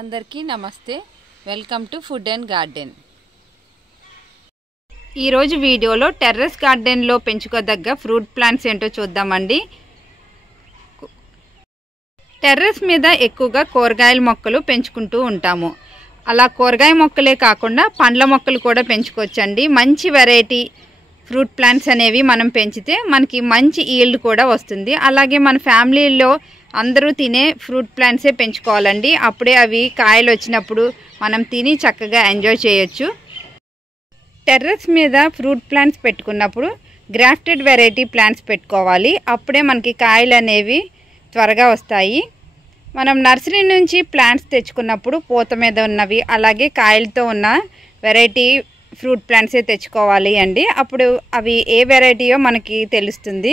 అందరికీ నమస్తే. Welcome to food and garden. ఈరోజు వీడియోలో టెర్రస్ గార్డెన్లో పెంచుకోదగ్గ ఫ్రూట్ ప్లాంట్స్ ఏంటో చూద్దామండి. టెర్రస్ మీద ఎక్కువగా కూరగాయల మొక్కలు పెంచుకుంటూ ఉంటాము. అలా కూరగాయ మొక్కలే కాకుండా పండ్ల మొక్కలు కూడా పెంచుకోవచ్చండి. మంచి వెరైటీ ఫ్రూట్ ప్లాంట్స్ అనేవి మనం పెంచితే మనకి మంచి ఈల్డ్ కూడా వస్తుంది. అలాగే మన ఫ్యామిలీలో అందరూ తినే ఫ్రూట్ ప్లాంట్సే పెంచుకోవాలండి. అప్పుడే అవి కాయలు వచ్చినప్పుడు మనం తిని చక్కగా ఎంజాయ్ చేయొచ్చు. టెర్రస్ మీద ఫ్రూట్ ప్లాంట్స్ పెట్టుకున్నప్పుడు గ్రాఫ్టెడ్ వెరైటీ ప్లాంట్స్ పెట్టుకోవాలి. అప్పుడే మనకి కాయలు అనేవి త్వరగా వస్తాయి. మనం నర్సరీ నుంచి ప్లాంట్స్ తెచ్చుకున్నప్పుడు పూత మీద ఉన్నవి అలాగే కాయలతో ఉన్న వెరైటీ ఫ్రూట్ ప్లాంట్సే తెచ్చుకోవాలి అండి. అప్పుడు అవి ఏ వెరైటీయో మనకి తెలుస్తుంది.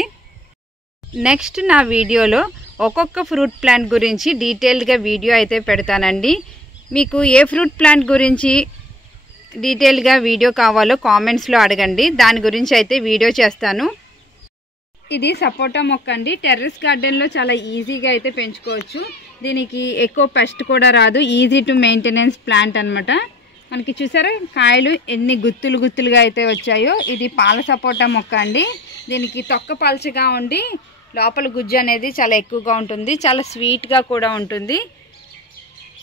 నెక్స్ట్ నా వీడియోలో ఒక్కొక్క ఫ్రూట్ ప్లాంట్ గురించి డీటెయిల్డ్గా వీడియో అయితే పెడతానండి. మీకు ఏ ఫ్రూట్ ప్లాంట్ గురించి డీటెయిల్గా వీడియో కావాలో కామెంట్స్లో అడగండి. దాని గురించి అయితే వీడియో చేస్తాను. ఇది సపోటా మొక్క అండి. టెర్రస్ గార్డెన్లో చాలా ఈజీగా అయితే పెంచుకోవచ్చు. దీనికి ఎక్కువ పెస్ట్ కూడా రాదు. ఈజీ టు మెయింటెనెన్స్ ప్లాంట్ అనమాట. మనకి చూసారా కాయలు ఎన్ని గుత్తులుగా అయితే వచ్చాయో. ఇది పాల సపోటా మొక్క అండి. దీనికి తొక్క పలచగా ఉండి లోపల గుజ్జు అనేది చాలా ఎక్కువగా ఉంటుంది. చాలా స్వీట్గా కూడా ఉంటుంది.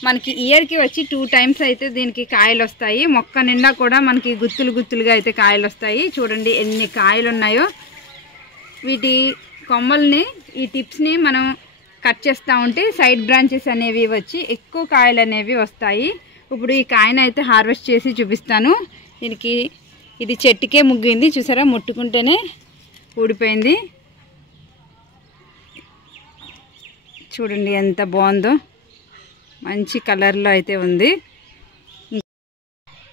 మనకి ఇయర్కి వచ్చి 2 times అయితే దీనికి కాయలు వస్తాయి. మొక్క నిండా కూడా మనకి గుత్తులుగా అయితే కాయలు వస్తాయి. చూడండి ఎన్ని కాయలు ఉన్నాయో. వీటి కొమ్మల్ని ఈ టిప్స్ని మనం కట్ చేస్తూ ఉంటే సైడ్ బ్రాంచెస్ అనేవి వచ్చి ఎక్కువ కాయలు అనేవి వస్తాయి. ఇప్పుడు ఈ కాయను అయితే హార్వెస్ట్ చేసి చూపిస్తాను. దీనికి ఇది చెట్టుకే ముగ్గింది. చూసారా ముట్టుకుంటేనే ఊడిపోయింది. చూడండి ఎంత బాగుందో. మంచి కలర్లో అయితే ఉంది.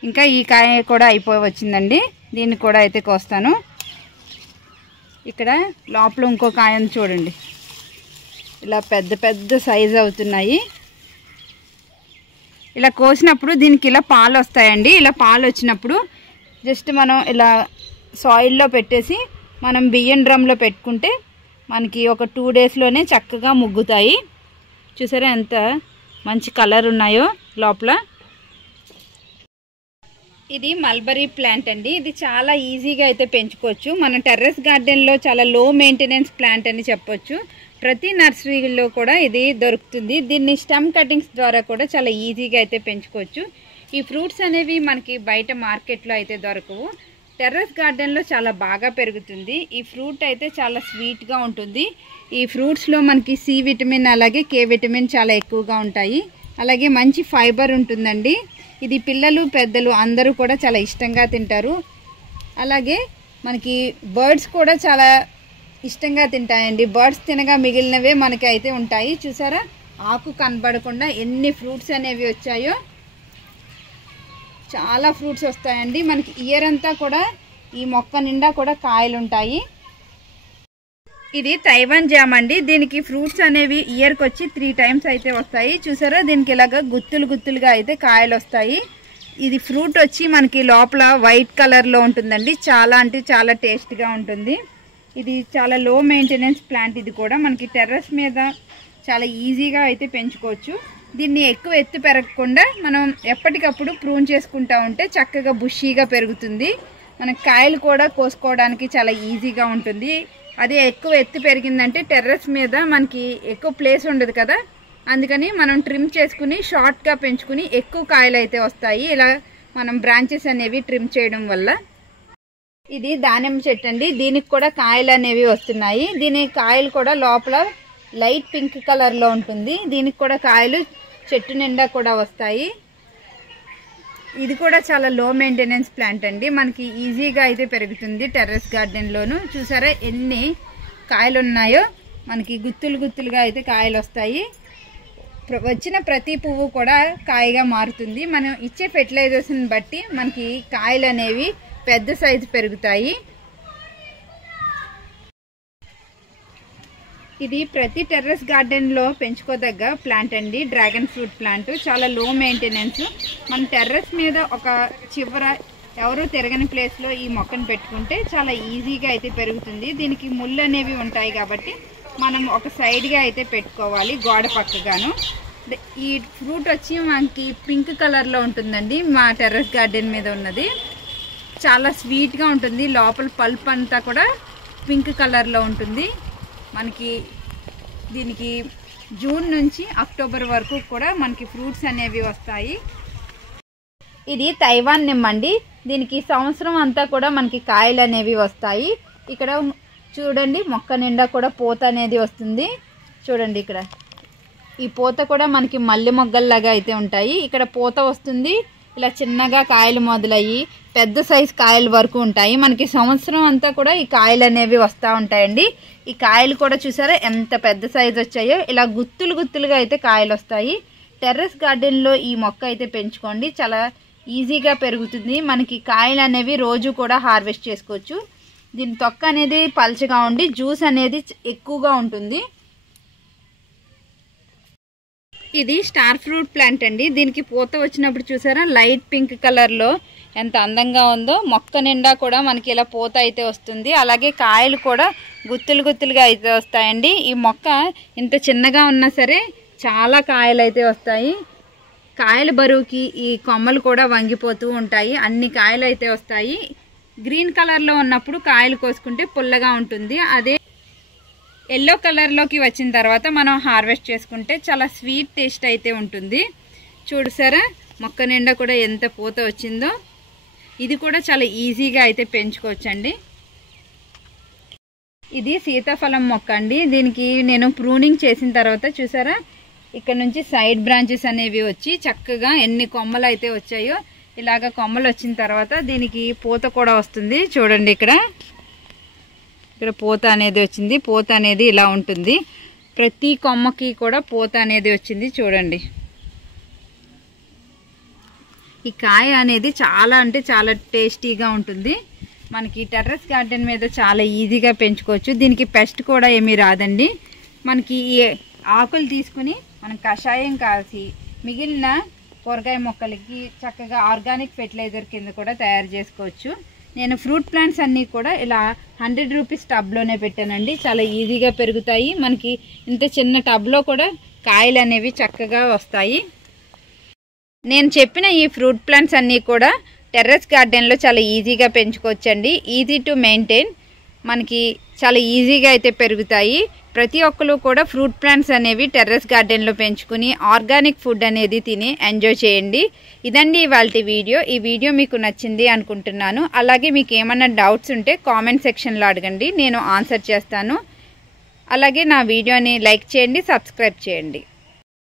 ఇంకా ఈ కాయ కూడా అయిపోయి వచ్చిందండి. దీన్ని కూడా అయితే కోస్తాను. ఇక్కడ లోపల ఇంకో కాయను చూడండి. ఇలా పెద్ద సైజు అవుతున్నాయి. ఇలా కోసినప్పుడు దీనికి ఇలా పాలు వస్తాయండి. ఇలా పాలు వచ్చినప్పుడు జస్ట్ మనం ఇలా సాయిల్లో పెట్టేసి మనం బియ్యం డ్రమ్లో పెట్టుకుంటే మనకి ఒక 2 daysలోనే చక్కగా ముగ్గుతాయి. చూసారా ఎంత మంచి కలర్ ఉన్నాయో లోపల. ఇది మల్బరీ ప్లాంట్ అండి. ఇది చాలా ఈజీగా అయితే పెంచుకోవచ్చు. మన టెర్రస్ గార్డెన్లో చాలా లో మెయింటెనెన్స్ ప్లాంట్ అని చెప్పొచ్చు. ప్రతి నర్సరీలో కూడా ఇది దొరుకుతుంది. దీన్ని స్టెమ్ కటింగ్స్ ద్వారా కూడా చాలా ఈజీగా అయితే పెంచుకోవచ్చు. ఈ ఫ్రూట్స్ అనేవి మనకి బయట మార్కెట్లో అయితే దొరకవు. టెర్రస్ గార్డెన్లో చాలా బాగా పెరుగుతుంది. ఈ ఫ్రూట్ అయితే చాలా స్వీట్గా ఉంటుంది. ఈ ఫ్రూట్స్లో మనకి సి విటమిన్ అలాగే కే విటమిన్ చాలా ఎక్కువగా ఉంటాయి. అలాగే మంచి ఫైబర్ ఉంటుందండి. ఇది పిల్లలు పెద్దలు అందరూ కూడా చాలా ఇష్టంగా తింటారు. అలాగే మనకి బర్డ్స్ కూడా చాలా ఇష్టంగా తింటాయండి. బర్డ్స్ తినగా మిగిలినవే మనకి అయితే ఉంటాయి. చూసారా ఆకు కనబడకుండా ఎన్ని ఫ్రూట్స్ అనేవి వచ్చాయో. చాలా ఫ్రూట్స్ వస్తాయండి. మనకి ఇయర్ అంతా కూడా ఈ మొక్క నిండా కూడా కాయలు ఉంటాయి. ఇది తైవాన్ జామ్ అండి. దీనికి ఫ్రూట్స్ అనేవి ఇయర్కి వచ్చి 3 times అయితే వస్తాయి. చూసారా దీనికి ఇలాగా గుత్తులుగా అయితే కాయలు వస్తాయి. ఇది ఫ్రూట్ వచ్చి మనకి లోపల వైట్ కలర్లో ఉంటుందండి. చాలా అంటే చాలా టేస్ట్గా ఉంటుంది. ఇది చాలా లో మెయింటెనెన్స్ ప్లాంట్. ఇది కూడా మనకి టెర్రస్ మీద చాలా ఈజీగా అయితే పెంచుకోవచ్చు. దీన్ని ఎక్కువ ఎత్తు పెరగకుండా మనం ఎప్పటికప్పుడు ప్రూన్ చేసుకుంటూ ఉంటే చక్కగా బుషీగా పెరుగుతుంది. మనకి కాయలు కూడా కోసుకోవడానికి చాలా ఈజీగా ఉంటుంది. అదే ఎక్కువ ఎత్తు పెరిగిందంటే టెర్రస్ మీద మనకి ఎక్కువ ప్లేస్ ఉండదు కదా. అందుకని మనం ట్రిమ్ చేసుకుని షార్ట్గా పెంచుకుని ఎక్కువ కాయలు అయితే వస్తాయి. ఇలా మనం బ్రాంచెస్ అనేవి ట్రిమ్ చేయడం వల్ల. ఇది దానిమ్మ చెట్టు అండి. దీనికి కూడా కాయలు అనేవి వస్తున్నాయి. దీని కాయలు కూడా లోపల లైట్ పింక్ కలర్లో ఉంటుంది. దీనికి కూడా కాయలు చెట్టు నిండా కూడా వస్తాయి. ఇది కూడా చాలా లో మెయింటెనెన్స్ ప్లాంట్ అండి. మనకి ఈజీగా అయితే పెరుగుతుంది టెర్రస్ గార్డెన్లోను. చూసారా ఎన్ని కాయలు ఉన్నాయో. మనకి గుత్తులుగా అయితే కాయలు వస్తాయి. వచ్చిన ప్రతి పువ్వు కూడా కాయగా మారుతుంది. మనం ఇచ్చే ఫెర్టిలైజర్స్ని బట్టి మనకి కాయలు అనేవి పెద్ద సైజు పెరుగుతాయి. ఇది ప్రతి టెర్రస్ గార్డెన్లో పెంచుకోదగ్గ ప్లాంట్ అండి. డ్రాగన్ ఫ్రూట్ ప్లాంట్ చాలా లో మెయింటెనెన్స్. మన టెర్రస్ మీద ఒక చివర ఎవరు తిరగని ప్లేస్లో ఈ మొక్కను పెట్టుకుంటే చాలా ఈజీగా అయితే పెరుగుతుంది. దీనికి ముళ్ళు అనేవి ఉంటాయి కాబట్టి మనం ఒక సైడ్గా అయితే పెట్టుకోవాలి, గోడ పక్కగాను. ఈ ఫ్రూట్ వచ్చి మనకి పింక్ కలర్లో ఉంటుందండి. మా టెర్రస్ గార్డెన్ మీద ఉన్నది. చాలా స్వీట్గా ఉంటుంది. లోపల పల్ప్ అంతా కూడా పింక్ కలర్లో ఉంటుంది. మనకి దీనికి జూన్ నుంచి అక్టోబర్ వరకు కూడా మనకి ఫ్రూట్స్ అనేవి వస్తాయి. ఇది తైవాన్ నిమ్మండి. దీనికి సంవత్సరం అంతా కూడా మనకి కాయలు అనేవి వస్తాయి. ఇక్కడ చూడండి మొక్క నిండా కూడా పూత అనేది వస్తుంది. చూడండి ఇక్కడ ఈ పూత కూడా మనకి మల్లె మొగ్గల్లాగా అయితే ఉంటాయి. ఇక్కడ పూత వస్తుంది. ఇలా చిన్నగా కాయలు మొదలయ్యి పెద్ద సైజు కాయల వరకు ఉంటాయి. మనకి సంవత్సరం అంతా కూడా ఈ కాయలు అనేవి వస్తూ ఉంటాయండి. ఈ కాయలు కూడా చూసారా ఎంత పెద్ద సైజు వచ్చాయో. ఇలా గుత్తులు గుత్తులుగా అయితే కాయలు వస్తాయి. టెర్రస్ గార్డెన్లో ఈ మొక్క అయితే పెంచుకోండి. చాలా ఈజీగా పెరుగుతుంది. మనకి కాయలు అనేవి రోజు కూడా హార్వెస్ట్ చేసుకోవచ్చు. దీని తొక్క అనేది పల్చగా ఉండి జ్యూస్ అనేది ఎక్కువగా ఉంటుంది. ఇది స్టార్ ఫ్రూట్ ప్లాంట్ అండి. దీనికి పూత వచ్చినప్పుడు చూసారా లైట్ పింక్ కలర్లో ఎంత అందంగా ఉందో. మొక్క నిండా కూడా మనకి ఇలా పూత అయితే వస్తుంది. అలాగే కాయలు కూడా గుత్తులు గుత్తులుగా అయితే వస్తాయండి. ఈ మొక్క ఇంత చిన్నగా ఉన్నా సరే చాలా కాయలు అయితే వస్తాయి. కాయల బరువుకి ఈ కొమ్మలు కూడా వంగిపోతూ ఉంటాయి. అన్ని కాయలు అయితే వస్తాయి. గ్రీన్ కలర్లో ఉన్నప్పుడు కాయలు కోసుకుంటే పుల్లగా ఉంటుంది. అదే ఎల్లో కలర్లోకి వచ్చిన తర్వాత మనం హార్వెస్ట్ చేసుకుంటే చాలా స్వీట్ టేస్ట్ అయితే ఉంటుంది. చూడుసారా మొక్క నిండా కూడా ఎంత పూత వచ్చిందో. ఇది కూడా చాలా ఈజీగా అయితే పెంచుకోవచ్చండి. ఇది సీతాఫలం మొక్క అండి. దీనికి నేను ప్రూనింగ్ చేసిన తర్వాత చూసారా ఇక్కడ నుంచి సైడ్ బ్రాంచెస్ అనేవి వచ్చి చక్కగా ఎన్ని కొమ్మలు అయితే వచ్చాయో. ఇలాగ కొమ్మలు వచ్చిన తర్వాత దీనికి పూత కూడా వస్తుంది. చూడండి ఇక్కడ పూత అనేది వచ్చింది. పూత అనేది ఇలా ఉంటుంది. ప్రతి కొమ్మకి కూడా పూత అనేది వచ్చింది. చూడండి ఈ కాయ అనేది చాలా అంటే చాలా టేస్టీగా ఉంటుంది. మనకి టెర్రస్ గార్డెన్ మీద చాలా ఈజీగా పెంచుకోవచ్చు. దీనికి పెస్ట్ కూడా ఏమీ రాదండి. మనకి ఈ ఆకులు తీసుకుని మనం కషాయం కాసి మిగిలిన కూరగాయ మొక్కలకి చక్కగా ఆర్గానిక్ ఫెర్టిలైజర్ కింద కూడా తయారు చేసుకోవచ్చు. నేను ఫ్రూట్ ప్లాంట్స్ అన్నీ కూడా ఇలా 100 రూపీస్ టబ్లోనే పెట్టానండి. చాలా ఈజీగా పెరుగుతాయి. మనకి ఇంత చిన్న టబ్లో కూడా కాయలు అనేవి చక్కగా వస్తాయి. నేను చెప్పిన ఈ ఫ్రూట్ ప్లాంట్స్ అన్నీ కూడా టెర్రస్ గార్డెన్లో చాలా ఈజీగా పెంచుకోవచ్చండి. Easy to maintain. మనకి చాలా ఈజీగా అయితే పెరుగుతాయి. ప్రతి ఒక్కరు కూడా ఫ్రూట్ ప్లాంట్స్ అనేవి టెర్రస్ గార్డెన్లో పెంచుకుని ఆర్గానిక్ ఫుడ్ అనేది తిని ఎంజాయ్ చేయండి. ఇదండి ఇవాల్టి వీడియో. ఈ వీడియో మీకు నచ్చింది అనుకుంటున్నాను. అలాగే మీకు ఏమైనా డౌట్స్ ఉంటే కామెంట్ సెక్షన్లో అడగండి, నేను ఆన్సర్ చేస్తాను. అలాగే నా వీడియోని లైక్ చేయండి, సబ్స్క్రైబ్ చేయండి.